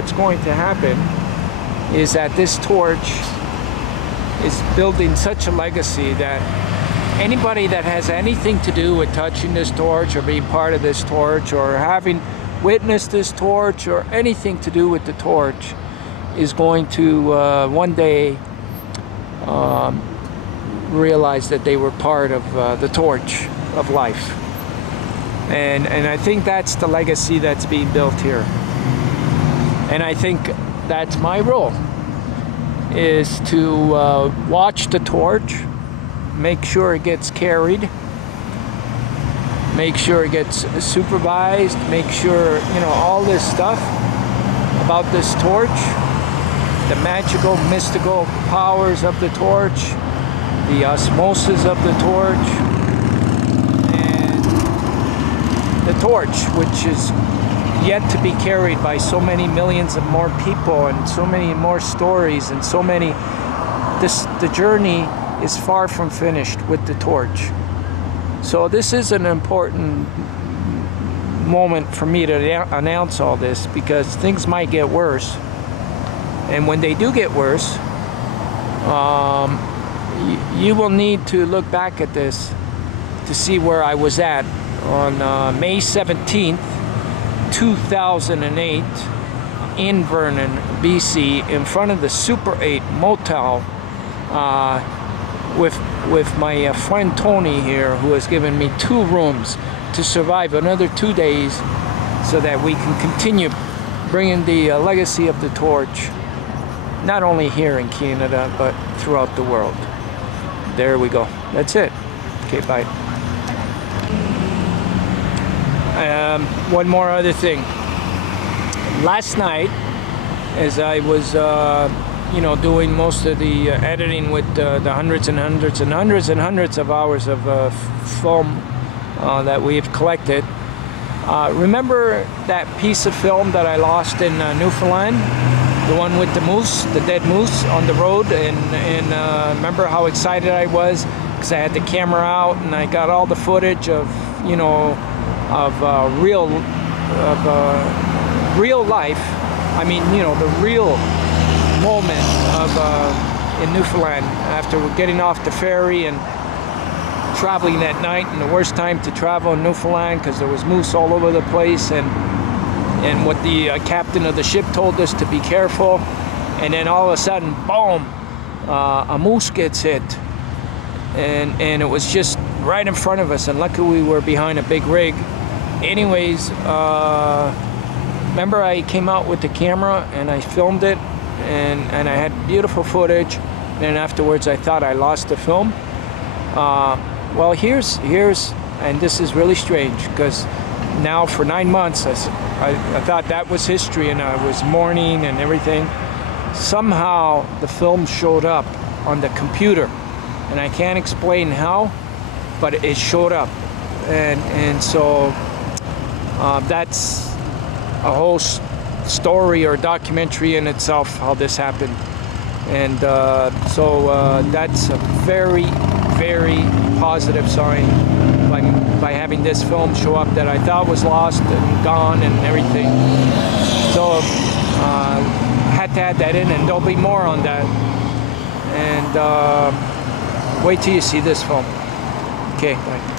what's going to happen is that this torch is building such a legacy that anybody that has anything to do with touching this torch or being part of this torch or having witnessed this torch or anything to do with the torch is going to one day realize that they were part of the torch of life. And I think that's the legacy that's being built here. And I think that's my role, is to watch the torch, make sure it gets carried, make sure it gets supervised, make sure, you know, all this stuff about this torch, the magical, mystical powers of the torch, the osmosis of the torch, and the torch, which is yet to be carried by so many millions of more people and so many more stories and so many. The journey is far from finished with the torch. So this is an important moment for me to announce all this, because things might get worse. And when they do get worse, you will need to look back at this to see where I was at on May 17th, 2008 in Vernon, BC, in front of the Super 8 motel with my friend Tony here, who has given me 2 rooms to survive another 2 days so that we can continue bringing the legacy of the torch, not only here in Canada, but throughout the world. There we go. That's it. Okay, bye. One more other thing. Last night, as I was you know, doing most of the editing with the hundreds and hundreds and hundreds and hundreds of hours of film that we've collected, remember that piece of film that I lost in Newfoundland? The one with the moose, the dead moose on the road, and remember how excited I was because I had the camera out and I got all the footage of, you know, of real life. I mean, you know, the real moment of in Newfoundland after getting off the ferry and traveling that night, and the worst time to travel in Newfoundland because there was moose all over the place, and what the captain of the ship told us to be careful, and then all of a sudden, boom, a moose gets hit, and it was just right in front of us, and luckily we were behind a big rig. Anyways, remember I came out with the camera and I filmed it, and I had beautiful footage, and afterwards I thought I lost the film. Well, here's and this is really strange, because now for 9 months I thought that was history and I was mourning and everything. Somehow the film showed up on the computer, and I can't explain how, but it showed up, and so that's a whole story or documentary in itself, how this happened. And so that's a very, very positive sign by having this film show up that I thought was lost and gone and everything. So had to add that in, and there'll be more on that. And wait till you see this film. Okay, bye.